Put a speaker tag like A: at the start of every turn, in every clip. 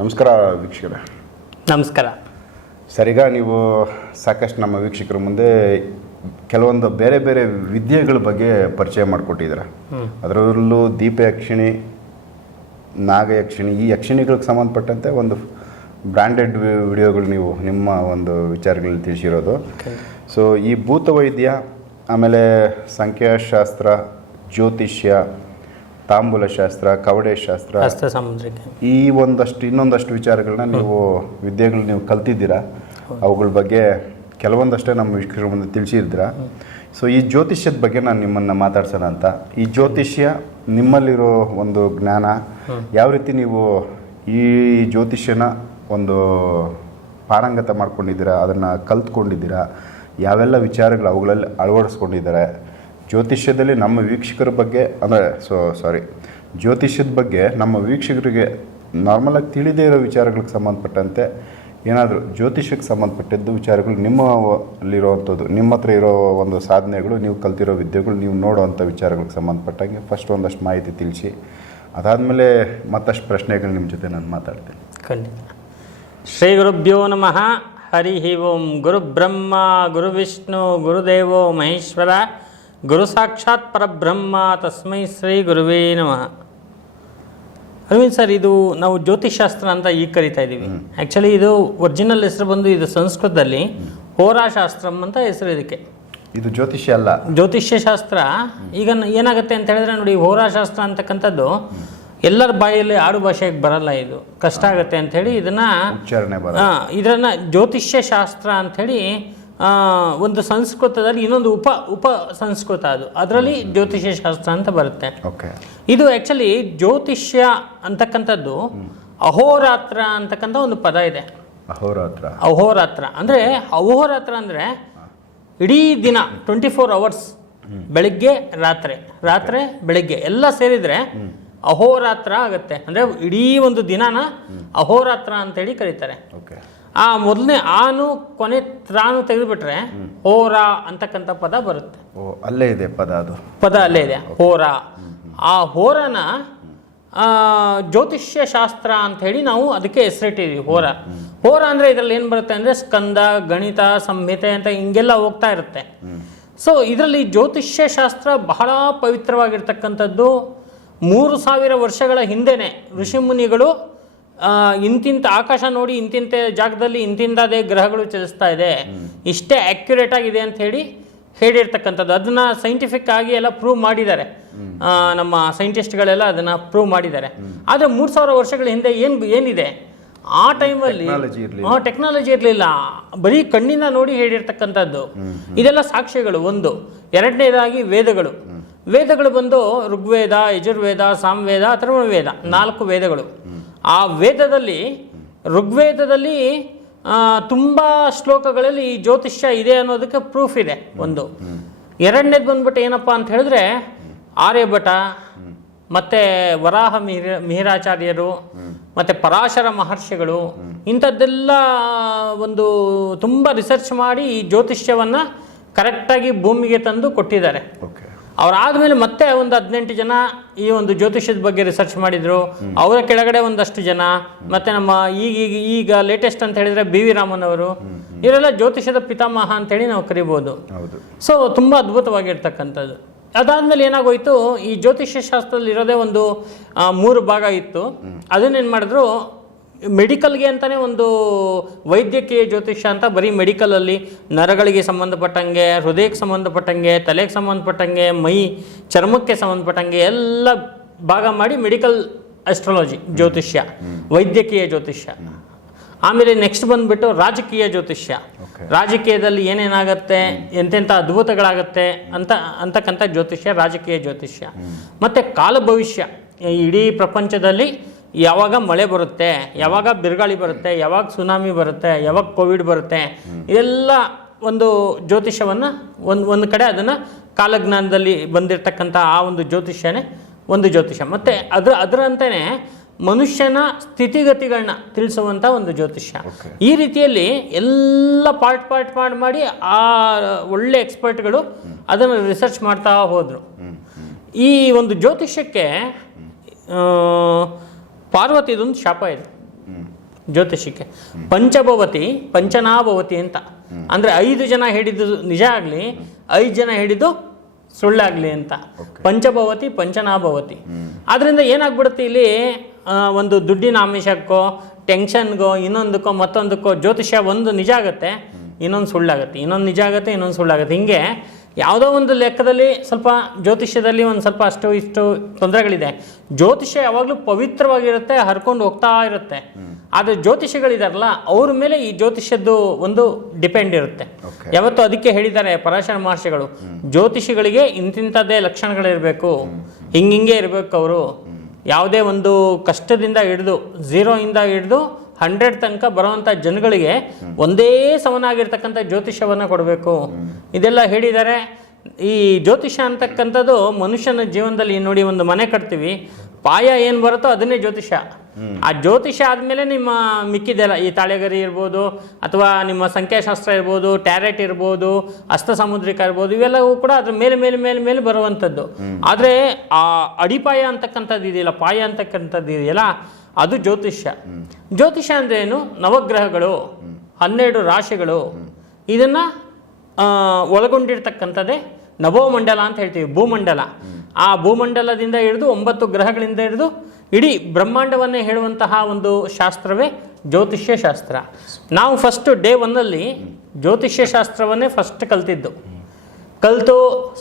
A: ನಮಸ್ಕಾರ ವೀಕ್ಷಕರ. ನಮಸ್ಕಾರ. ಸರಿಗ ನೀವು ಸಾಕಷ್ಟು ನಮ್ಮ ವೀಕ್ಷಕರ ಮುಂದೆ ಕೆಲವೊಂದು ಬೇರೆ ಬೇರೆ ವಿದ್ಯೆಗಳ ಬಗ್ಗೆ ಪರಿಚಯ ಮಾಡಿಕೊಟ್ಟಿದ್ದೀರ. ಅದರಲ್ಲೂ ದೀಪ ಯಕ್ಷಿಣಿ ನಾಗಯಕ್ಷಿಣಿ ಈ ಯಕ್ಷಿಣಿಗಳಿಗೆ ಸಂಬಂಧಪಟ್ಟಂತೆ ಒಂದು ಬ್ರ್ಯಾಂಡೆಡ್ ವಿಡಿಯೋಗಳು ನೀವು ನಿಮ್ಮ ಒಂದು ವಿಚಾರಗಳಲ್ಲಿ ತಿಳಿಸಿರೋದು. ಸೊ ಈ ಭೂತ ವೈದ್ಯ ಆಮೇಲೆ ಸಂಖ್ಯಾಶಾಸ್ತ್ರ ಜ್ಯೋತಿಷ್ಯ ತಾಂಬೂಲ ಶಾಸ್ತ್ರ ಕವಡೆ ಶಾಸ್ತ್ರ. ಹಸ್ತ ಈ ಒಂದಷ್ಟು ಇನ್ನೊಂದಷ್ಟು ವಿಚಾರಗಳನ್ನ ನೀವು ವಿದ್ಯೆಗಳು ನೀವು ಕಲ್ತಿದ್ದೀರಾ? ಅವುಗಳ ಬಗ್ಗೆ ಕೆಲವೊಂದಷ್ಟೇ ನಮ್ಮ ವೀಕ್ಷಕರ ಮುಂದೆ ತಿಳಿಸಿದ್ದೀರಾ ಸೊ ಈ ಜ್ಯೋತಿಷ್ಯದ ಬಗ್ಗೆ ನಾನು ನಿಮ್ಮನ್ನು ಮಾತಾಡ್ಸೋಣ ಅಂತ. ಈ ಜ್ಯೋತಿಷ್ಯ ನಿಮ್ಮಲ್ಲಿರೋ ಒಂದು ಜ್ಞಾನ ಯಾವ ರೀತಿ ನೀವು ಈ ಜ್ಯೋತಿಷ್ಯನ ಒಂದು ಪಾರಂಗತ ಮಾಡ್ಕೊಂಡಿದ್ದೀರಾ ಅದನ್ನು ಕಲ್ತ್ಕೊಂಡಿದ್ದೀರಾ ಯಾವೆಲ್ಲ ವಿಚಾರಗಳು ಅವುಗಳಲ್ಲಿ ಅಳವಡಿಸ್ಕೊಂಡಿದ್ದಾರೆ ಜ್ಯೋತಿಷ್ಯದಲ್ಲಿ ನಮ್ಮ ವೀಕ್ಷಕರ ಬಗ್ಗೆ, ಅಂದರೆ ಸೊ ಸಾರಿ ಜ್ಯೋತಿಷ್ಯದ ಬಗ್ಗೆ ನಮ್ಮ ವೀಕ್ಷಕರಿಗೆ ನಾರ್ಮಲಾಗಿ ತಿಳಿದೇ ಇರೋ ವಿಚಾರಗಳಿಗೆ ಸಂಬಂಧಪಟ್ಟಂತೆ ಏನಾದರೂ ಜ್ಯೋತಿಷ್ಯಕ್ಕೆ ಸಂಬಂಧಪಟ್ಟಿದ್ದು ವಿಚಾರಗಳು ನಿಮ್ಮ ಅಲ್ಲಿರುವಂಥದ್ದು, ನಿಮ್ಮ ಹತ್ರ ಇರೋ ಒಂದು ಸಾಧನೆಗಳು, ನೀವು ಕಲ್ತಿರೋ ವಿದ್ಯೆಗಳು, ನೀವು ನೋಡೋವಂಥ ವಿಚಾರಗಳಿಗೆ ಸಂಬಂಧಪಟ್ಟಂಗೆ ಫಸ್ಟ್ ಒಂದಷ್ಟು ಮಾಹಿತಿ ತಿಳಿಸಿ, ಅದಾದಮೇಲೆ ಮತ್ತಷ್ಟು ಪ್ರಶ್ನೆಗಳು ನಿಮ್ಮ ಜೊತೆ ನಾನು ಮಾತಾಡ್ತೀನಿ.
B: ಖಂಡಿತ. ಶ್ರೀ ಗುರುಭ್ಯೋ ನಮಃ. ಹರಿ ಓಂ. ಗುರು ಬ್ರಹ್ಮ, ಗುರು ವಿಷ್ಣು, ಗುರುದೇವೋ ಮಹೇಶ್ವರ. ಗುರು ಸಾಕ್ಷಾತ್ ಪರಬ್ರಹ್ಮ ತಸ್ಮೈ ಶ್ರೀ ಗುರುವೇ ನಮಃ. ಅರವಿಂದ್ ಸರ್ ಇದು ನಾವು ಜ್ಯೋತಿಷಾಸ್ತ್ರ ಅಂತ ಈಗ ಕರಿತಾ ಇದ್ದೀವಿ. ಆ್ಯಕ್ಚುಲಿ ಇದು ಒರಿಜಿನಲ್ ಹೆಸರು ಬಂದು ಇದು ಸಂಸ್ಕೃತದಲ್ಲಿ ಹೋರಾಶಾಸ್ತ್ರಂ ಅಂತ ಹೆಸರು ಇದಕ್ಕೆ. ಇದು ಜ್ಯೋತಿಷ್ಯ ಅಲ್ಲ. ಜ್ಯೋತಿಷ್ಯ ಶಾಸ್ತ್ರ ಈಗ ಏನಾಗುತ್ತೆ ಅಂತ ಹೇಳಿದ್ರೆ ನೋಡಿ ಹೋರಾಶಾಸ್ತ್ರ ಅಂತಕ್ಕಂಥದ್ದು ಎಲ್ಲರ ಬಾಯಲ್ಲಿ ಆಡು ಭಾಷೆಗೆ ಬರಲ್ಲ ಇದು. ಕಷ್ಟ ಆಗುತ್ತೆ ಅಂತ ಹೇಳಿ ಇದನ್ನು ಇದನ್ನ ಜ್ಯೋತಿಷ್ಯ ಶಾಸ್ತ್ರ ಅಂಥೇಳಿ ಒಂದು ಸಂಸ್ಕೃತದಲ್ಲಿ ಇನ್ನೊಂದು ಉಪ ಉಪ ಸಂಸ್ಕೃತ ಅದು. ಅದರಲ್ಲಿ ಜ್ಯೋತಿಷ್ಯ ಶಾಸ್ತ್ರ ಅಂತ
A: ಬರುತ್ತೆ. ಓಕೆ.
B: ಇದು ಆ್ಯಕ್ಚುಲಿ ಜ್ಯೋತಿಷ್ಯ ಅಂತಕ್ಕಂಥದ್ದು ಅಹೋರಾತ್ರ ಅಂತಕ್ಕಂಥ ಒಂದು ಪದ ಇದೆ. ಅಹೋರಾತ್ರ. ಅಹೋರಾತ್ರ. ಅಂದರೆ ಅಹೋರಾತ್ರ ಅಂದರೆ ಇಡೀ ದಿನ ಟ್ವೆಂಟಿ ಫೋರ್ ಅವರ್ಸ್ ಬೆಳಿಗ್ಗೆ ರಾತ್ರಿ. ರಾತ್ರಿ ಬೆಳಿಗ್ಗೆ ಎಲ್ಲ ಸೇರಿದರೆ ಅಹೋರಾತ್ರ ಆಗುತ್ತೆ. ಅಂದರೆ ಇಡೀ ಒಂದು ದಿನನ ಅಹೋರಾತ್ರ ಅಂತೇಳಿ
A: ಕರೀತಾರೆ. ಓಕೆ.
B: ಆ ಮೊದಲನೇ ಆನು ಕೊನೆ ತ್ರಾನು ತೆಗೆದುಬಿಟ್ರೆ ಹೋರ ಅಂತಕ್ಕಂಥ ಪದ
A: ಬರುತ್ತೆ. ಓ ಅಲ್ಲೇ
B: ಇದೆ ಪದ ಅದು. ಪದ ಅಲ್ಲೇ ಇದೆ ಹೋರ. ಆ ಹೋರನ ಜ್ಯೋತಿಷ್ಯ ಶಾಸ್ತ್ರ ಅಂತ ಹೇಳಿ ನಾವು ಅದಕ್ಕೆ ಹೆಸರಿಟ್ಟಿದ್ದೀವಿ ಹೋರ. ಹೋರ ಅಂದರೆ ಇದರಲ್ಲಿ ಏನು ಬರುತ್ತೆ ಅಂದರೆ ಸ್ಕಂದ ಗಣಿತ ಸಂಹಿತೆ ಅಂತ ಹಿಂಗೆಲ್ಲ ಹೋಗ್ತಾ ಇರುತ್ತೆ. ಸೊ ಇದರಲ್ಲಿ ಜ್ಯೋತಿಷ್ಯ ಶಾಸ್ತ್ರ ಬಹಳ ಪವಿತ್ರವಾಗಿರ್ತಕ್ಕಂಥದ್ದು ಮೂರು ಸಾವಿರ ವರ್ಷಗಳ ಹಿಂದೆನೆ ಋಷಿಮುನಿಗಳು ಇಂತಿಂತ ಆಕಾಶ ನೋಡಿ ಇಂತಿಂತ ಜಾಗದಲ್ಲಿ ಇಂತಿಂತದೇ ಗ್ರಹಗಳು ಚಲಿಸ್ತಾ ಇದೆ. ಇಷ್ಟೇ ಆಕ್ಯುರೇಟ್ ಆಗಿದೆ ಅಂತ ಹೇಳಿ ಹೇಳಿರ್ತಕ್ಕಂಥದ್ದು. ಅದನ್ನ ಸೈಂಟಿಫಿಕ್ ಆಗಿ ಎಲ್ಲ ಪ್ರೂವ್ ಮಾಡಿದ್ದಾರೆ. ನಮ್ಮ ಸೈಂಟಿಸ್ಟ್ಗಳೆಲ್ಲ ಅದನ್ನ ಪ್ರೂವ್ ಮಾಡಿದ್ದಾರೆ. ಆದರೆ ಮೂರು ಸಾವಿರ ವರ್ಷಗಳ ಹಿಂದೆ ಏನು ಏನಿದೆ? ಆ ಟೈಮಲ್ಲಿ ಟೆಕ್ನಾಲಜಿ ಇರಲಿಲ್ಲ. ಬರೀ ಕಣ್ಣಿಂದ ನೋಡಿ ಹೇಳಿರ್ತಕ್ಕಂಥದ್ದು. ಇದೆಲ್ಲ ಸಾಕ್ಷ್ಯಗಳು. ಒಂದು. ಎರಡನೇದಾಗಿ ವೇದಗಳು. ವೇದಗಳು ಬಂದು ಋಗ್ವೇದ, ಯಜುರ್ವೇದ, ಸಾಮವೇದ ಅಥರ್ವಣವೇದ ನಾಲ್ಕು ವೇದಗಳು. ಆ ವೇದದಲ್ಲಿ, ಋಗ್ವೇದದಲ್ಲಿ ತುಂಬ ಶ್ಲೋಕಗಳಲ್ಲಿ ಈ ಜ್ಯೋತಿಷ್ಯ ಇದೆ ಅನ್ನೋದಕ್ಕೆ ಪ್ರೂಫ್ ಇದೆ ಒಂದು. ಎರಡನೇದು ಬಂದ್ಬಿಟ್ಟು ಏನಪ್ಪ ಅಂತ ಹೇಳಿದ್ರೆ, ಆರ್ಯಭಟ, ಮತ್ತು ವರಾಹ ಮಿಹಿರ ಮಿಹಿರಾಚಾರ್ಯರು ಮತ್ತು ಪರಾಶರ ಮಹರ್ಷಿಗಳು, ಇಂಥದ್ದೆಲ್ಲ ಒಂದು ತುಂಬ ರಿಸರ್ಚ್ ಮಾಡಿ ಈ ಜ್ಯೋತಿಷ್ಯವನ್ನು ಕರೆಕ್ಟಾಗಿ ಭೂಮಿಗೆ ತಂದು ಕೊಟ್ಟಿದ್ದಾರೆ.
A: ಓಕೆ ಅವರಾದ್ಮೇಲೆ
B: ಮತ್ತೆ ಒಂದು ಹದಿನೆಂಟು ಜನ ಈ ಒಂದು ಜ್ಯೋತಿಷ್ಯದ ಬಗ್ಗೆ ರಿಸರ್ಚ್ ಮಾಡಿದ್ರು. ಅವರ ಕೆಳಗಡೆ ಒಂದಷ್ಟು ಜನ ಮತ್ತೆ ನಮ್ಮ ಈಗ ಈಗ ಈಗ ಲೇಟೆಸ್ಟ್ ಅಂತ ಹೇಳಿದ್ರೆ ಬಿ ವಿ ರಾಮನ್ ಅವರು ಇವರೆಲ್ಲ ಜ್ಯೋತಿಷ್ಯದ ಪಿತಾಮಹ ಅಂತೇಳಿ ನಾವು ಕರಿಬೋದು. ಸೊ ತುಂಬ ಅದ್ಭುತವಾಗಿರ್ತಕ್ಕಂಥದ್ದು. ಅದಾದ್ಮೇಲೆ ಏನಾಗೋಯ್ತು ಈ ಜ್ಯೋತಿಷ್ಯ ಶಾಸ್ತ್ರದಲ್ಲಿ ಇರೋದೇ ಒಂದು ಮೂರು ಭಾಗ ಇತ್ತು. ಅದನ್ನೇನು ಮಾಡಿದ್ರು ಮೆಡಿಕಲ್ಗೆ ಅಂತಲೇ ಒಂದು ವೈದ್ಯಕೀಯ ಜ್ಯೋತಿಷ್ಯ ಅಂತ ಬರೀ ಮೆಡಿಕಲಲ್ಲಿ ನರಗಳಿಗೆ ಸಂಬಂಧಪಟ್ಟಂಗೆ ಹೃದಯಕ್ಕೆ ಸಂಬಂಧಪಟ್ಟಂಗೆ ತಲೆಗೆ ಸಂಬಂಧಪಟ್ಟಂಗೆ ಮೈ ಚರ್ಮಕ್ಕೆ ಸಂಬಂಧಪಟ್ಟಂಗೆ ಎಲ್ಲ ಭಾಗ ಮಾಡಿ ಮೆಡಿಕಲ್ ಅಸ್ಟ್ರಾಲಜಿ ಜ್ಯೋತಿಷ್ಯ ವೈದ್ಯಕೀಯ ಜ್ಯೋತಿಷ್ಯ. ಆಮೇಲೆ ನೆಕ್ಸ್ಟ್ ಬಂದುಬಿಟ್ಟು ರಾಜಕೀಯ ಜ್ಯೋತಿಷ್ಯ. ರಾಜಕೀಯದಲ್ಲಿ ಏನೇನಾಗತ್ತೆ ಎಂತೆಂಥ ಅದ್ಭುತಗಳಾಗತ್ತೆ ಅಂತ ಅಂತಕ್ಕಂಥ ಜ್ಯೋತಿಷ್ಯ ರಾಜಕೀಯ ಜ್ಯೋತಿಷ್ಯ. ಮತ್ತು ಕಾಲ ಭವಿಷ್ಯ. ಇಡೀ ಪ್ರಪಂಚದಲ್ಲಿ ಯಾವಾಗ ಮಳೆ ಬರುತ್ತೆ ಯಾವಾಗ ಬಿರುಗಾಳಿ ಬರುತ್ತೆ ಯಾವಾಗ ಸುನಾಮಿ ಬರುತ್ತೆ ಯಾವಾಗ ಕೋವಿಡ್ ಬರುತ್ತೆ ಇದೆಲ್ಲ ಒಂದು ಜ್ಯೋತಿಷ್ಯವನ್ನು ಒಂದು ಒಂದು ಕಡೆ ಅದನ್ನು ಕಾಲಜ್ಞಾನದಲ್ಲಿ ಬಂದಿರತಕ್ಕಂಥ ಆ ಒಂದು ಜ್ಯೋತಿಷ್ಯನೇ ಒಂದು ಜ್ಯೋತಿಷ್ಯ. ಮತ್ತು ಅದ್ರ ಅದರಂತೆಯೇ ಮನುಷ್ಯನ ಸ್ಥಿತಿಗತಿಗಳನ್ನ ತಿಳಿಸುವಂಥ ಒಂದು ಜ್ಯೋತಿಷ್ಯ. ಈ ರೀತಿಯಲ್ಲಿ ಎಲ್ಲ ಪಾರ್ಟ್ ಪಾರ್ಟ್ ಪಾರ್ಟ್ ಮಾಡಿ ಆ ಒಳ್ಳೆ ಎಕ್ಸ್ಪರ್ಟ್ಗಳು ಅದನ್ನು ರಿಸರ್ಚ್ ಮಾಡ್ತಾ ಹೋದರು. ಈ ಒಂದು ಜ್ಯೋತಿಷ್ಯಕ್ಕೆ ಪಾರ್ವತಿದೊಂದು ಶಾಪ ಇದೆ. ಜ್ಯೋತಿಷಿಕೆ. ಜ್ಯೋತಿಷಕ್ಕೆ ಪಂಚಭವತಿ ಪಂಚನಾಭವತಿ ಅಂತ. ಅಂದ್ರೆ ಐದು ಜನ ಹೇಳಿದ್ದು ನಿಜ ಆಗಲಿ ಐದು ಜನ ಹೇಳಿದ್ದು ಸುಳ್ಳಾಗಲಿ ಅಂತ. ಪಂಚಭವತಿ ಪಂಚನಾಭವತಿ. ಆದ್ದರಿಂದ ಏನಾಗ್ಬಿಡುತ್ತೆ ಇಲ್ಲಿ ಒಂದು ದುಡ್ಡಿನ ಆಮಿಷಕ್ಕೋ ಟೆನ್ಷನ್ಗೋ ಇನ್ನೊಂದಕ್ಕೋ ಮತ್ತೊಂದಕ್ಕೋ ಜ್ಯೋತಿಷ್ಯ ಒಂದು ನಿಜ ಆಗುತ್ತೆ ಇನ್ನೊಂದು ಸುಳ್ಳಾಗುತ್ತೆ ಇನ್ನೊಂದು ನಿಜ ಆಗುತ್ತೆ ಇನ್ನೊಂದು ಸುಳ್ಳಾಗುತ್ತೆ. ಹಿಂಗೆ ಯಾವುದೋ ಒಂದು ಲೆಕ್ಕದಲ್ಲಿ ಸ್ವಲ್ಪ ಜ್ಯೋತಿಷ್ಯದಲ್ಲಿ ಒಂದು ಸ್ವಲ್ಪ ಅಷ್ಟು ಇಷ್ಟು ತೊಂದರೆಗಳಿದೆ. ಜ್ಯೋತಿಷ್ಯ ಯಾವಾಗಲೂ ಪವಿತ್ರವಾಗಿರುತ್ತೆ ಹರ್ಕೊಂಡು ಹೋಗ್ತಾ ಇರುತ್ತೆ. ಆದರೆ ಜ್ಯೋತಿಷಿಗಳಿದಾರಲ್ಲ ಅವ್ರ ಮೇಲೆ ಈ ಜ್ಯೋತಿಷ್ಯದ್ದು ಒಂದು ಡಿಪೆಂಡ್ ಇರುತ್ತೆ. ಯಾವತ್ತು ಅದಕ್ಕೆ ಹೇಳಿದ್ದಾರೆ ಪರಾಶರ ಮಹರ್ಷಿಗಳು ಜ್ಯೋತಿಷಿಗಳಿಗೆ ಇಂತಿಂಥದ್ದೇ ಲಕ್ಷಣಗಳಿರಬೇಕು ಹಿಂಗಿಂಗೆ ಇರಬೇಕು ಅವರು. ಯಾವುದೇ ಒಂದು ಕಷ್ಟದಿಂದ ಹಿಡಿದು ಝೀರೋಯಿಂದ ಹಿಡಿದು ಹಂಡ್ರೆಡ್ ತನಕ ಬರುವಂತ ಜನಗಳಿಗೆ ಒಂದೇ ಸಮನಾಗಿರ್ತಕ್ಕಂಥ ಜ್ಯೋತಿಷ್ಯವನ್ನು ಕೊಡಬೇಕು. ಇದೆಲ್ಲ ಹೇಳಿದ್ದಾರೆ ಈ ಜ್ಯೋತಿಷ ಅಂತಕ್ಕಂಥದ್ದು ಮನುಷ್ಯನ ಜೀವನದಲ್ಲಿ ನೋಡಿ ಒಂದು ಮನೆ ಕಟ್ತೀವಿ. ಪಾಯ ಏನು ಬರುತ್ತೋ ಅದನ್ನೇ ಜ್ಯೋತಿಷ. ಆ ಜ್ಯೋತಿಷ ಆದಮೇಲೆ ನಿಮ್ಮ ಮಿಕ್ಕಿದೆಲ್ಲ ಈ ತಾಳೆಗರಿ ಇರ್ಬೋದು ಅಥವಾ ನಿಮ್ಮ ಸಂಖ್ಯಾಶಾಸ್ತ್ರ ಇರ್ಬೋದು ಟ್ಯಾರೆಟ್ ಇರ್ಬೋದು ಅಸ್ತ ಸಮುದ್ರಿಕ ಇರ್ಬೋದು ಇವೆಲ್ಲವೂ ಕೂಡ ಅದ್ರ ಮೇಲೆ ಮೇಲೆ ಮೇಲೆ ಮೇಲೆ ಬರುವಂಥದ್ದು. ಆದರೆ ಆ ಅಡಿಪಾಯ ಅಂತಕ್ಕಂಥದ್ದು ಇದೆಯಲ್ಲ ಪಾಯ ಅಂತಕ್ಕಂಥದ್ದು ಇದೆಯಲ್ಲ ಅದು ಜ್ಯೋತಿಷ್ಯ. ಜ್ಯೋತಿಷ್ಯ ಅಂದ್ರೆ ಏನು? ನವಗ್ರಹಗಳು, ಹನ್ನೆರಡು ರಾಶಿಗಳು. ಇದನ್ನ ಒಳಗೊಂಡಿರ್ತಕ್ಕಂಥದ್ದೇ ನವೋಮಂಡಲ ಅಂತ ಹೇಳ್ತೀವಿ, ಭೂಮಂಡಲ. ಆ ಭೂಮಂಡಲದಿಂದ ಹಿಡಿದು ಒಂಬತ್ತು ಗ್ರಹಗಳಿಂದ ಹಿಡಿದು ಇಡೀ ಬ್ರಹ್ಮಾಂಡವನ್ನೇ ಹೇಳುವಂತಹ ಒಂದು ಶಾಸ್ತ್ರವೇ ಜ್ಯೋತಿಷ್ಯ ಶಾಸ್ತ್ರ. ನಾವು ಫಸ್ಟ್ ಡೇ ಒನ್ನಲ್ಲಿ ಜ್ಯೋತಿಷ್ಯ ಶಾಸ್ತ್ರವನ್ನೇ ಫಸ್ಟ್ ಕಲ್ತಿದ್ದು. ಕಲಿತು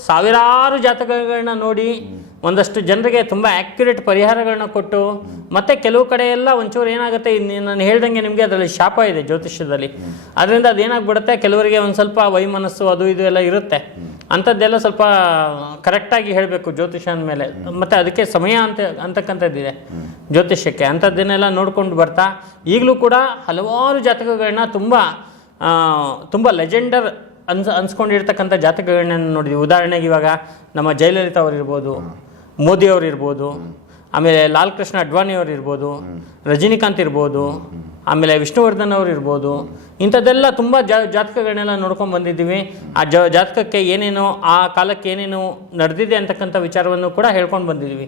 B: ಸಾವಿರಾರು ಜಾತಕಗಳನ್ನ ನೋಡಿ ಒಂದಷ್ಟು ಜನರಿಗೆ ತುಂಬ ಆ್ಯಕ್ಯುರೇಟ್ ಪರಿಹಾರಗಳನ್ನ ಕೊಟ್ಟು, ಮತ್ತೆ ಕೆಲವು ಕಡೆ ಎಲ್ಲ ಒಂಚೂರು ಏನಾಗುತ್ತೆ ನಾನು ಹೇಳ್ದಂಗೆ ನಿಮಗೆ ಅದರಲ್ಲಿ ಶಾಪ ಇದೆ ಜ್ಯೋತಿಷ್ಯದಲ್ಲಿ. ಅದರಿಂದ ಅದೇನಾಗ್ಬಿಡುತ್ತೆ, ಕೆಲವರಿಗೆ ಒಂದು ಸ್ವಲ್ಪ ವೈಮನಸ್ಸು ಅದು ಇದು ಎಲ್ಲ ಇರುತ್ತೆ. ಅಂಥದ್ದೆಲ್ಲ ಸ್ವಲ್ಪ ಕರೆಕ್ಟಾಗಿ ಹೇಳಬೇಕು ಜ್ಯೋತಿಷ ಅಂದಮೇಲೆ. ಮತ್ತು ಅದಕ್ಕೆ ಸಮಯ ಅಂತ ಅಂತಕ್ಕಂಥದ್ದಿದೆ ಜ್ಯೋತಿಷ್ಯಕ್ಕೆ. ಅಂಥದ್ದನ್ನೆಲ್ಲ ನೋಡ್ಕೊಂಡು ಬರ್ತಾ, ಈಗಲೂ ಕೂಡ ಹಲವಾರು ಜಾತಕಗಳನ್ನ ತುಂಬ ತುಂಬ ಲೆಜೆಂಡರ್ ಅನ್ಸ್, ಅನ್ಸ್ಕೊಂಡಿರ್ತಕ್ಕಂಥ ಜಾತಕಗಳನ್ನ ನೋಡಿದ್ವಿ. ಉದಾಹರಣೆಗೆ ಇವಾಗ ನಮ್ಮ ಜಯಲಲಿತಾ ಅವ್ರು ಇರ್ಬೋದು ಮೋದಿ ಅವ್ರು ಇರ್ಬೋದು, ಆಮೇಲೆ ಲಾಲ್ ಕೃಷ್ಣ ಅಡ್ವಾಣಿ ಅವ್ರು ಇರ್ಬೋದು, ರಜನಿಕಾಂತ್ ಇರ್ಬೋದು, ಆಮೇಲೆ ವಿಷ್ಣುವರ್ಧನ್ ಅವ್ರು ಇರ್ಬೋದು, ಇಂಥದ್ದೆಲ್ಲ ತುಂಬ ಜಾ, ಜಾತಕಗಳನ್ನೆಲ್ಲ ನೋಡ್ಕೊಂಡು ಬಂದಿದ್ದೀವಿ. ಆ ಜ, ಜಾತಕಕ್ಕೆ ಏನೇನು, ಆ ಕಾಲಕ್ಕೆ ಏನೇನು ನಡೆದಿದೆ ಅಂತಕ್ಕಂಥ ವಿಚಾರವನ್ನು ಕೂಡ ಹೇಳ್ಕೊಂಡು ಬಂದಿದ್ದೀವಿ.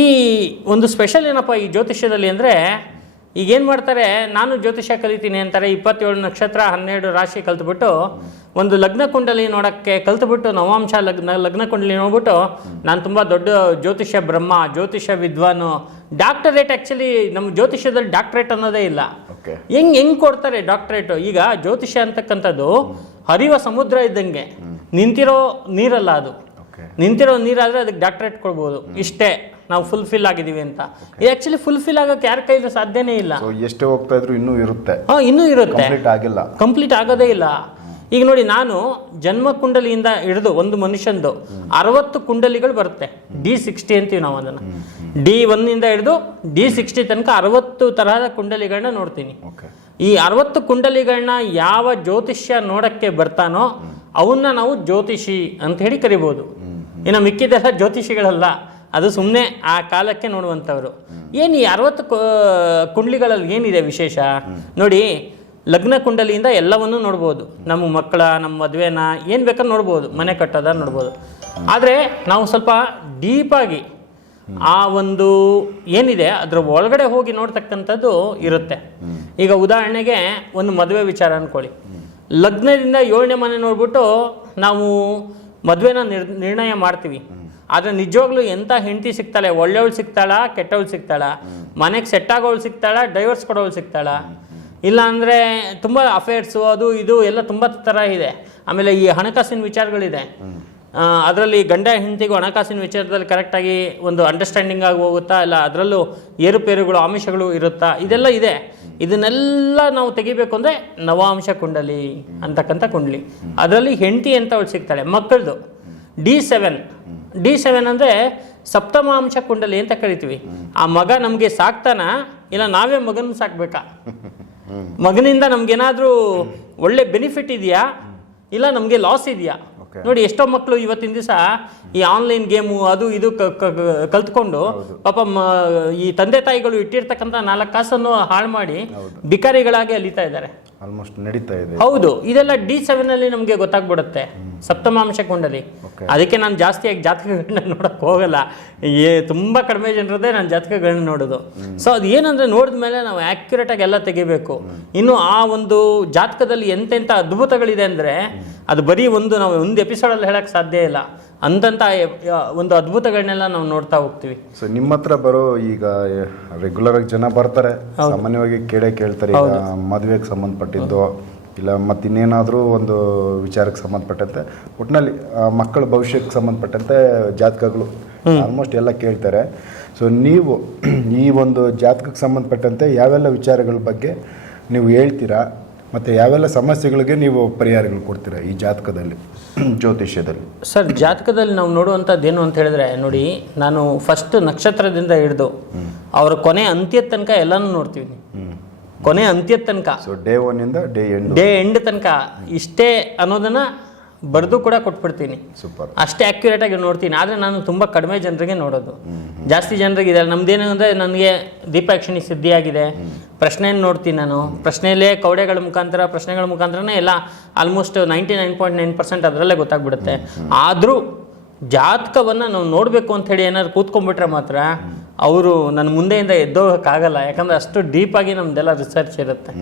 B: ಈ ಒಂದು ಸ್ಪೆಷಲ್ ಏನಪ್ಪ ಈ ಜ್ಯೋತಿಷ್ಯದಲ್ಲಿ ಅಂದರೆ ಈಗ ಏನು ಮಾಡ್ತಾರೆ ನಾನು ಜ್ಯೋತಿಷ್ಯ ಕಲಿತೀನಿ ಅಂತಾರೆ ಇಪ್ಪತ್ತೇಳು ನಕ್ಷತ್ರ ಹನ್ನೆರಡು ರಾಶಿ ಕಲ್ತ್ಬಿಟ್ಟು ಒಂದು ಲಗ್ನ ಕುಂಡಲಿ ನೋಡೋಕ್ಕೆ ಕಲ್ತ್ಬಿಟ್ಟು ನವಾಂಶ ಲಗ್ನ ಲಗ್ನ ಕುಂಡಲಿ ನೋಡ್ಬಿಟ್ಟು ನಾನು ತುಂಬ ದೊಡ್ಡ ಜ್ಯೋತಿಷ್ಯ ಬ್ರಹ್ಮ ಜ್ಯೋತಿಷ್ಯ ವಿದ್ವಾನು ಡಾಕ್ಟರೇಟ್ ಆ್ಯಕ್ಚುಲಿ ನಮ್ಮ ಜ್ಯೋತಿಷ್ಯದಲ್ಲಿ ಡಾಕ್ಟರೇಟ್ ಅನ್ನೋದೇ ಇಲ್ಲ. ಹೆಂಗ್ ಹೆಂಗ್ ಕೊಡ್ತಾರೆ ಡಾಕ್ಟರೇಟ್? ಈಗ ಜ್ಯೋತಿಷ್ಯ ಅಂತಕ್ಕಂಥದ್ದು ಹರಿಯುವ ಸಮುದ್ರ ಇದ್ದಂಗೆ ನಿಂತಿರೋ ನೀರಲ್ಲ ಅದು. ನಿಂತಿರೋ ನೀರಾದರೆ ಅದಕ್ಕೆ ಡಾಕ್ಟರೇಟ್ ಕೊಡ್ಬೋದು. ಇಷ್ಟೇ. ನಾವು ಫುಲ್ಫಿಲ್ ಆಗಿದ್ದೀವಿ ಅಂತ. ಇದು ಆ್ಯಕ್ಚುಲಿ ಫುಲ್ಫಿಲ್ ಆಗೋಕ್ಕೆ ಯಾರ ಕೈಲೂ ಸಾಧ್ಯನೇ ಇಲ್ಲ.
A: ಎಷ್ಟು ಹೋಗ್ತಾ ಇದ್ರು ಇನ್ನೂ
B: ಇರುತ್ತೆ. ಹಾಂ ಇನ್ನೂ
A: ಇರುತ್ತೆ. ಕಂಪ್ಲೀಟ್ ಆಗಿಲ್ಲ. ಕಂಪ್ಲೀಟ್ ಆಗೋದೇ ಇಲ್ಲ.
B: ಈಗ ನೋಡಿ ನಾನು ಜನ್ಮ ಕುಂಡಲಿಯಿಂದ ಹಿಡಿದು ಒಂದು ಮನುಷ್ಯಂದು ಅರವತ್ತು ಕುಂಡಲಿಗಳು ಬರುತ್ತೆ. ಡಿ ಸಿಕ್ಸ್ಟಿ ಅಂತೀವಿ ನಾವು ಅದನ್ನು. ಡಿ ಒನ್ನಿಂದ ಹಿಡಿದು ಡಿ ಸಿಕ್ಸ್ಟಿ ತನಕ ಅರವತ್ತು ತರಹದ ಕುಂಡಲಿಗಳನ್ನ ನೋಡ್ತೀನಿ. ಈ ಅರವತ್ತು ಕುಂಡಲಿಗಳನ್ನ ಯಾವ ಜ್ಯೋತಿಷ್ಯ ನೋಡಕ್ಕೆ ಬರ್ತಾನೋ ಅವನ್ನ ನಾವು ಜ್ಯೋತಿಷಿ ಅಂತ ಹೇಳಿ ಕರಿಬೋದು. ಇನ್ನು ಮಿಕ್ಕಿದೆಲ್ಲ ಜ್ಯೋತಿಷಿಗಳಲ್ಲ. ಅದು ಸುಮ್ಮನೆ ಆ ಕಾಲಕ್ಕೆ ನೋಡುವಂಥವ್ರು. ಏನು ಈ ಅರವತ್ತು ಕುಂಡ್ಲಿಗಳಲ್ಲಿ ಏನಿದೆ ವಿಶೇಷ? ನೋಡಿ, ಲಗ್ನ ಕುಂಡಲಿಯಿಂದ ಎಲ್ಲವನ್ನೂ ನೋಡ್ಬೋದು. ನಮ್ಮ ಮಕ್ಕಳ, ನಮ್ಮ ಮದುವೆನ ಏನು ಬೇಕಾದ್ರೂ ನೋಡ್ಬೋದು. ಮನೆ ಕಟ್ಟೋದ ನೋಡ್ಬೋದು. ಆದರೆ ನಾವು ಸ್ವಲ್ಪ ಡೀಪಾಗಿ ಆ ಒಂದು ಏನಿದೆ, ಅದರ ಒಳಗಡೆ ಹೋಗಿ ನೋಡ್ತಕ್ಕಂಥದ್ದು ಇರುತ್ತೆ. ಈಗ ಉದಾಹರಣೆಗೆ ಒಂದು ಮದುವೆ ವಿಚಾರ ಅಂದ್ಕೊಳ್ಳಿ ಲಗ್ನದಿಂದ ಏಳನೇ ಮನೆ ನೋಡ್ಬಿಟ್ಟು ನಾವು ಮದುವೆನ ನಿರ್ ನಿರ್ಣಯ ಮಾಡ್ತೀವಿ. ಆದರೆ ನಿಜವಾಗ್ಲೂ ಎಂಥ ಹೆಂಡತಿ ಸಿಗ್ತಾಳೆ, ಒಳ್ಳೆಯವಳು ಸಿಗ್ತಾಳ, ಕೆಟ್ಟವಳು ಸಿಗ್ತಾಳ? ಮನೆಗೆ ಸೆಟ್ ಆಗೋಳು ಸಿಗ್ತಾಳ ಡೈವರ್ಸ್ ಕೊಡೋಳು ಸಿಗ್ತಾಳ? ಇಲ್ಲ ಅಂದರೆ ತುಂಬ ಅಫೇರ್ಸು ಅದು ಇದು ಎಲ್ಲ ತುಂಬ ಥರ ಇದೆ. ಆಮೇಲೆ ಈ ಹಣಕಾಸಿನ ವಿಚಾರಗಳಿದೆ. ಅದರಲ್ಲಿ ಗಂಡ ಹೆಂಡತಿಗೂ ಹಣಕಾಸಿನ ವಿಚಾರದಲ್ಲಿ ಕರೆಕ್ಟಾಗಿ ಒಂದು ಅಂಡರ್ಸ್ಟ್ಯಾಂಡಿಂಗ್ ಆಗಿ ಹೋಗುತ್ತಾ, ಇಲ್ಲ ಅದರಲ್ಲೂ ಏರುಪೇರುಗಳು, ಆಮಿಷಗಳು ಇರುತ್ತಾ? ಇದೆಲ್ಲ ಇದೆ. ಇದನ್ನೆಲ್ಲ ನಾವು ತೆಗಿಬೇಕು ಅಂದರೆ ನವಾಂಶ ಕುಂಡಲಿ ಅಂತಕ್ಕಂಥ ಕುಂಡಲಿ. ಅದರಲ್ಲಿ ಹೆಂಡತಿ ಅಂತ ಅವಳು ಸಿಗ್ತಾಳೆ? ಮಕ್ಕಳದು. ಡಿ ಸೆವೆನ್ ಡಿ ಸೆವೆನ್ ಅಂದರೆ ಸಪ್ತಮಾಂಶ ಕುಂಡಲಿ ಅಂತ ಕರಿತೀವಿ. ಆ ಮಗ ನಮಗೆ ಸಾಕ್ತಾನ ಇಲ್ಲ ನಾವೇ ಮಗನ ಸಾಕ್ಬೇಕಾ? ಮಗನಿಂದ ನಮ್ಗೇನಾದರೂ ಒಳ್ಳೆ ಬೆನಿಫಿಟ್ ಇದೆಯಾ? ಇಲ್ಲ ನಮಗೆ ಲಾಸ್ ಇದೆಯಾ. ನೋಡಿ ಎಷ್ಟೋ ಮಕ್ಕಳು ಇವತ್ತಿನ ದಿವಸ ಈ ಆನ್ಲೈನ್ ಗೇಮು ಅದು ಇದು ಕಲ್ತ್ಕೊಂಡು ಪಾಪ ಈ ತಂದೆ ತಾಯಿಗಳು ಇಟ್ಟಿರ್ತಕ್ಕಂಥ ನಾಲ್ಕು ಕಾಸನ್ನು ಹಾಳು ಮಾಡಿ ಬಿಕಾರಿಗಳಾಗಿ ಅಲಿತಾ ಇದ್ದಾರೆ.
A: ಆಲ್ಮೋಸ್ಟ್ ನಡೀತಾ
B: ಇದೆ. ಹೌದು ಇದೆಲ್ಲ ಡಿ ಸೆವೆನ್ ಅಲ್ಲಿ ನಮಗೆ ಗೊತ್ತಾಗ್ಬಿಡುತ್ತೆ ಸಪ್ತಮಾಂಶ ಕುಂಡಲಿ ಅದಕ್ಕೆ ನಾನು ಜಾಸ್ತಿಯಾಗಿ ಜಾತಕಗಳನ್ನ ನೋಡಕ್ ಹೋಗಲ್ಲ. ಏ ತುಂಬಾ ಕಡಿಮೆ ಜನರದೇ ನಾನು ಜಾತಕಗಳನ್ನ ನೋಡೋದು. ಸೊ ಅದು ಏನಂದ್ರೆ ನೋಡಿದ ಮೇಲೆ ನಾವು ಆಕ್ಯುರೇಟ್ ಆಗಿ ಎಲ್ಲ ತೆಗಿಬೇಕು. ಇನ್ನು ಆ ಒಂದು ಜಾತಕದಲ್ಲಿ ಎಂತೆಂಥ ಅದ್ಭುತಗಳಿದೆ ಅಂದ್ರೆ ಅದು ಬರೀ ಒಂದು ನಾವು ಒಂದು ಎಪಿಸೋಡಲ್ಲಿ ಹೇಳಕ್ಕೆ ಸಾಧ್ಯ ಇಲ್ಲ. ಅಂತಂತ ಒಂದು ಅದ್ಭುತಗಳನ್ನೆಲ್ಲ ನಾವು ನೋಡ್ತಾ ಹೋಗ್ತೀವಿ. ಸೊ
A: ನಿಮ್ಮ ಹತ್ರ ಬರೋ ಈಗ ರೆಗ್ಯುಲರ್ ಆಗಿ ಜನ ಬರ್ತಾರೆ. ಸಾಮಾನ್ಯವಾಗಿ ಕೇಳೇ ಕೇಳ್ತಾರೆ ಈಗ ಮದುವೆಗೆ ಸಂಬಂಧಪಟ್ಟಿದ್ದು ಇಲ್ಲ ಮತ್ತಿನ್ನೇನಾದರೂ ಒಂದು ವಿಚಾರಕ್ಕೆ ಸಂಬಂಧಪಟ್ಟಂತೆ ಒಟ್ಟಿನಲ್ಲಿ ಮಕ್ಕಳ ಭವಿಷ್ಯಕ್ಕೆ ಸಂಬಂಧಪಟ್ಟಂತೆ ಜಾತಕಗಳು ಆಲ್ಮೋಸ್ಟ್ ಎಲ್ಲ ಕೇಳ್ತಾರೆ. ಸೊ ನೀವು ಈ ಒಂದು ಜಾತಕಕ್ಕೆ ಸಂಬಂಧಪಟ್ಟಂತೆ ಯಾವೆಲ್ಲ ವಿಚಾರಗಳ ಬಗ್ಗೆ ನೀವು ಹೇಳ್ತೀರಾ? ಮತ್ತು ಯಾವೆಲ್ಲ ಸಮಸ್ಯೆಗಳಿಗೆ ನೀವು ಪರಿಹಾರಗಳು ಕೊಡ್ತೀರಾ ಈ ಜಾತಕದಲ್ಲಿ ಜ್ಯೋತಿಷ್ಯದಲ್ಲಿ?
B: ಸರ್ ಜಾತಕದಲ್ಲಿ ನಾವು ನೋಡುವಂಥದ್ದು ಏನು ಅಂತ ಹೇಳಿದ್ರೆ ನೋಡಿ ನಾನು ಫಸ್ಟ್ ನಕ್ಷತ್ರದಿಂದ ಹಿಡಿದು ಅವರ ಕೊನೆ ಅಂತ್ಯದ ತನಕ ಎಲ್ಲನೂ ನೋಡ್ತೀವಿ ಕೊನೆ ಅಂತ್ಯದ
A: ತನಕ. ಸೊ ಡೇ ಒನ್ನಿಂದ
B: ಡೇ ಎಂಡ್ ಡೇ ಎಂಡ್ ತನಕ ಇಷ್ಟೇ ಅನ್ನೋದನ್ನ ಬರೆದು ಕೂಡ ಕೊಟ್ಬಿಡ್ತೀನಿ. ಸೂಪರ್ ಅಷ್ಟೇ ಆಕ್ಯುರೇಟ್ ಆಗಿ ನೋಡ್ತೀನಿ. ಆದರೆ ನಾನು ತುಂಬ ಕಡಿಮೆ ಜನರಿಗೆ ನೋಡೋದು. ಜಾಸ್ತಿ ಜನರಿಗೆ ಇದೆ ನಮ್ದೇನು ಅಂದರೆ ನನಗೆ ದೀಪಾಕ್ಷಿಣಿ ಸಿದ್ಧಿಯಾಗಿದೆ. ಪ್ರಶ್ನೆಯನ್ನು ನೋಡ್ತೀನಿ ನಾನು. ಪ್ರಶ್ನೆಯಲ್ಲೇ ಕೌಡೆಗಳ ಮುಖಾಂತರ ಪ್ರಶ್ನೆಗಳ ಮುಖಾಂತರನೇ ಎಲ್ಲ almost ninety nine point nine percent ಅದರಲ್ಲೇ ಗೊತ್ತಾಗ್ಬಿಡುತ್ತೆ. ಆದರೂ ಜಾತಕವನ್ನು ನಾವು ನೋಡಬೇಕು ಅಂತ ಹೇಳಿ ಏನಾದ್ರು ಕೂತ್ಕೊಂಡ್ಬಿಟ್ರೆ ಮಾತ್ರ ಅವರು ನನ್ನ ಮುಂದೆಯಿಂದ ಎದ್ದೋಗಕ್ಕಾಗಲ್ಲ. ಯಾಕಂದ್ರೆ ಅಷ್ಟು ಡೀಪಾಗಿ ನಮ್ದೆಲ್ಲ ರಿಸರ್ಚ್ ಇರುತ್ತೆ.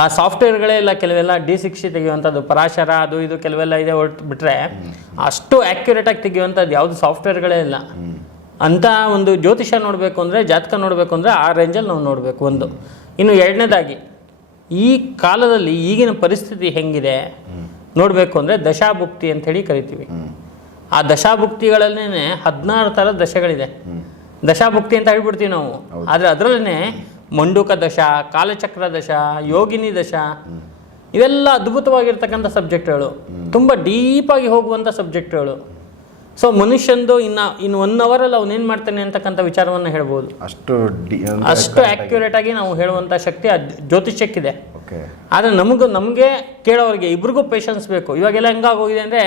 B: ಆ ಸಾಫ್ಟ್ವೇರ್ಗಳೇ ಇಲ್ಲ ಕೆಲವೆಲ್ಲ ಡಿ ಸಿಕ್ಸ್ಟಿ ತೆಗೆಯುವಂಥದ್ದು ಪರಾಶರ ಅದು ಇದು ಕೆಲವೆಲ್ಲ ಇದೆ ಹೊರಟು ಬಿಟ್ರೆ ಅಷ್ಟು ಆ್ಯಕ್ಯುರೇಟಾಗಿ ತೆಗೆಯುವಂಥದ್ದು ಯಾವುದು ಸಾಫ್ಟ್ವೇರ್ಗಳೇ ಇಲ್ಲ. ಅಂತ ಒಂದು ಜ್ಯೋತಿಷ ನೋಡಬೇಕು ಅಂದರೆ ಜಾತಕ ನೋಡಬೇಕು ಅಂದರೆ ಆ ರೇಂಜಲ್ಲಿ ನಾವು ನೋಡಬೇಕು ಒಂದು. ಇನ್ನು ಎರಡನೇದಾಗಿ ಈ ಕಾಲದಲ್ಲಿ ಈಗಿನ ಪರಿಸ್ಥಿತಿ ಹೆಂಗಿದೆ? ನೋಡಬೇಕು ಅಂದರೆ ದಶಾಭುಕ್ತಿ ಅಂಥೇಳಿ ಕರಿತೀವಿ. ಆ ದಶಾಭುಕ್ತಿಗಳಲ್ಲೇ ಹದಿನಾರು ಥರ ದಶೆಗಳಿದೆ. ದಶಾಭುಕ್ತಿ ಅಂತ ಹೇಳ್ಬಿಡ್ತೀವಿ ನಾವು. ಆದರೆ ಅದರಲ್ಲೇ ಮಂಡೂಕ ದಶ ಕಾಲಚಕ್ರ ದಶ ಯೋಗಿನಿ ದಶ ಇವೆಲ್ಲ ಅದ್ಭುತವಾಗಿರ್ತಕ್ಕಂಥ ಸಬ್ಜೆಕ್ಟ್ಗಳು ತುಂಬ ಡೀಪಾಗಿ ಹೋಗುವಂಥ ಸಬ್ಜೆಕ್ಟ್ಗಳು ಸೊ ಮನುಷ್ಯಂದು ಇನ್ನ ಇನ್ನು ಒನ್ ಅವರಲ್ಲಿ ಅವನೇನು ಮಾಡ್ತಾನೆ ಅಂತಕ್ಕಂಥ ವಿಚಾರವನ್ನು ಹೇಳ್ಬೋದು. ಅಷ್ಟು ಅಷ್ಟು ಆಕ್ಯುರೇಟ್ ಆಗಿ ನಾವು ಹೇಳುವಂಥ ಶಕ್ತಿ ಆ ಜ್ಯೋತಿಷ್ಯಕ್ಕಿದೆ. ಆದರೆ ನಮಗೂ ನಮಗೆ ಕೇಳೋರಿಗೆ ಇಬ್ರಿಗೂ ಪೇಷನ್ಸ್ ಬೇಕು. ಇವಾಗೆಲ್ಲ ಹೆಂಗಾಗೋಗಿದೆ ಅಂದರೆ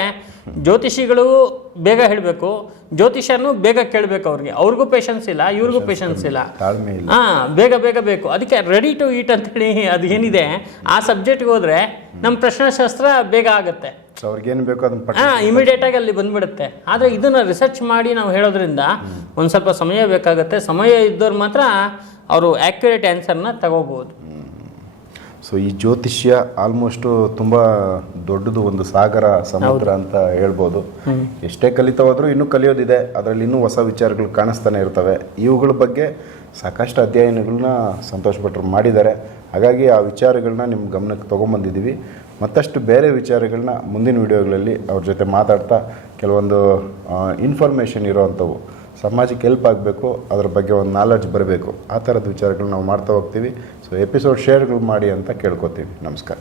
B: ಜ್ಯೋತಿಷಿಗಳು ಬೇಗ ಹೇಳಬೇಕು. ಜ್ಯೋತಿಷನು ಬೇಗ ಕೇಳಬೇಕು ಅವ್ರಿಗೆ. ಅವ್ರಿಗೂ ಪೇಷನ್ಸ್ ಇಲ್ಲ ಇವ್ರಿಗೂ ಪೇಷನ್ಸ್ ಇಲ್ಲ. ಹಾಂ ಬೇಗ ಬೇಗ ಬೇಕು. ಅದಕ್ಕೆ ರೆಡಿ ಟು ಈಟ್ ಅಂತೇಳಿ ಅದು ಏನಿದೆ ಆ ಸಬ್ಜೆಕ್ಟ್ಗೆ ಹೋದರೆ ನಮ್ಮ ಪ್ರಶ್ನಾಶಾಸ್ತ್ರ ಬೇಗ ಆಗುತ್ತೆ.
A: ಸೊ ಅವ್ರಿಗೇನು ಬೇಕೋ
B: ಅದನ್ನ ಹಾಂ ಇಮಿಡಿಯೇಟಾಗಿ ಅಲ್ಲಿ ಬಂದ್ಬಿಡುತ್ತೆ. ಆದರೆ ಇದನ್ನು ರಿಸರ್ಚ್ ಮಾಡಿ ನಾವು ಹೇಳೋದ್ರಿಂದ ಒಂದು ಸ್ವಲ್ಪ ಸಮಯ ಬೇಕಾಗುತ್ತೆ. ಸಮಯ ಇದ್ದವ್ರು ಮಾತ್ರ ಅವರು ಆಕ್ಯುರೇಟ್ ಆನ್ಸರ್ನ ತಗೋಬೋದು.
A: ಸೊ ಈ ಜ್ಯೋತಿಷ್ಯ ಆಲ್ಮೋಸ್ಟು ತುಂಬ ದೊಡ್ಡದು ಒಂದು ಸಾಗರ ಸಮುದ್ರ ಅಂತ ಹೇಳ್ಬೋದು. ಎಷ್ಟೇ ಕಲಿತಾ ಹೋದ್ರೂ ಇನ್ನೂ ಕಲಿಯೋದಿದೆ. ಅದರಲ್ಲಿ ಇನ್ನೂ ಹೊಸ ವಿಚಾರಗಳು ಕಾಣಿಸ್ತಾನೆ ಇರ್ತವೆ. ಇವುಗಳ ಬಗ್ಗೆ ಸಾಕಷ್ಟು ಅಧ್ಯಯನಗಳನ್ನ ಸಂತೋಷ್ ಭಟ್ರು ಮಾಡಿದ್ದಾರೆ. ಹಾಗಾಗಿ ಆ ವಿಚಾರಗಳನ್ನ ನಿಮ್ಮ ಗಮನಕ್ಕೆ ತೊಗೊಂಬಂದಿದ್ದೀವಿ. ಮತ್ತಷ್ಟು ಬೇರೆ ವಿಚಾರಗಳನ್ನ ಮುಂದಿನ ವಿಡಿಯೋಗಳಲ್ಲಿ ಅವ್ರ ಜೊತೆ ಮಾತಾಡ್ತಾ ಕೆಲವೊಂದು ಇನ್ಫಾರ್ಮೇಷನ್ ಇರೋವಂಥವು ಸಮಾಜಕ್ಕೆ ಹೆಲ್ಪ್ ಆಗಬೇಕು, ಅದ್ರ ಬಗ್ಗೆ ಒಂದು ನಾಲೆಡ್ಜ್ ಬರಬೇಕು, ಆ ಥರದ ವಿಚಾರಗಳು ನಾವು ಮಾಡ್ತಾ ಹೋಗ್ತೀವಿ. ಸೊ ಎಪಿಸೋಡ್ ಶೇರ್ಗಳು ಮಾಡಿ ಅಂತ ಕೇಳ್ಕೊತೀವಿ. ನಮಸ್ಕಾರ.